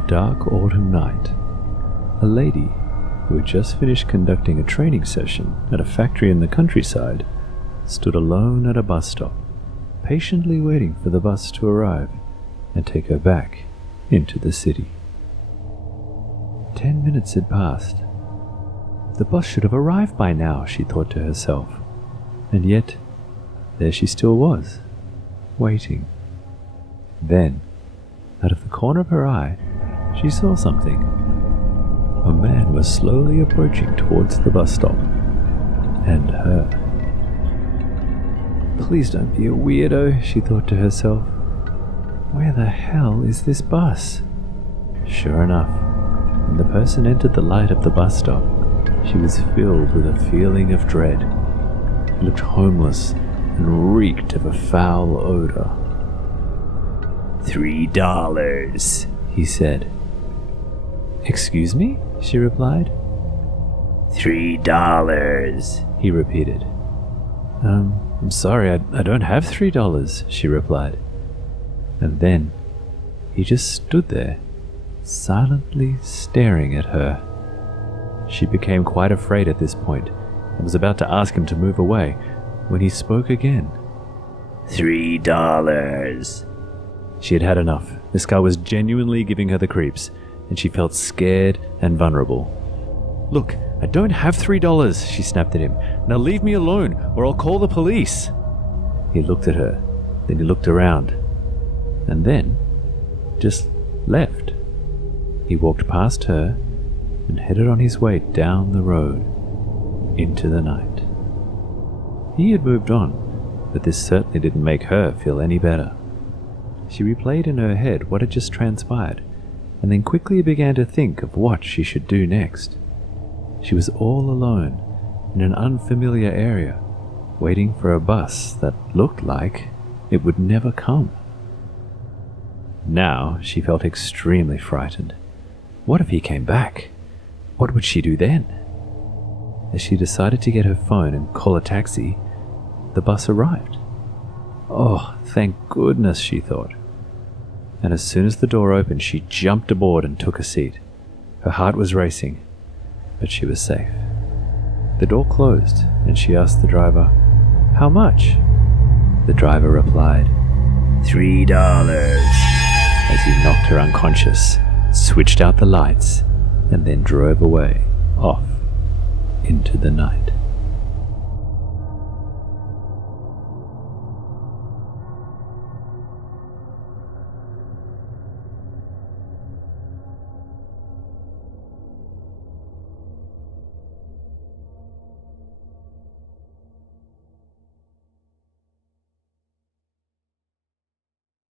a dark autumn night, a lady who had just finished conducting a training session at a factory in the countryside stood alone at a bus stop, patiently waiting for the bus to arrive and take her back into the city. 10 minutes had passed. The bus should have arrived by now, she thought to herself, and yet there she still was, waiting. Then, out of the corner of her eye, she saw something. A man was slowly approaching towards the bus stop, and her. Please don't be a weirdo, she thought to herself. Where the hell is this bus? Sure enough, when the person entered the light of the bus stop, she was filled with a feeling of dread. He looked homeless and reeked of a foul odor. $3, he said. Excuse me? She replied. $3, he repeated. I'm sorry, I don't have $3, she replied. And then he just stood there, silently staring at her. She became quite afraid at this point and was about to ask him to move away when he spoke again. $3. She had had enough. This guy was genuinely giving her the creeps, and she felt scared and vulnerable. Look, I don't have $3, she snapped at him. Now leave me alone, or I'll call the police. He looked at her, then he looked around, and then just left. He walked past her and headed on his way down the road into the night. He had moved on, but this certainly didn't make her feel any better. She replayed in her head what had just transpired, and then quickly began to think of what she should do next. She was all alone in an unfamiliar area, waiting for a bus that looked like it would never come. Now she felt extremely frightened. What if he came back? What would she do then? As she decided to get her phone and call a taxi, the bus arrived. Oh, thank goodness, she thought. And as soon as the door opened, she jumped aboard and took a seat. Her heart was racing, but she was safe. The door closed, and she asked the driver, "How much?" The driver replied, $3, as he knocked her unconscious, switched out the lights, and then drove away, off into the night.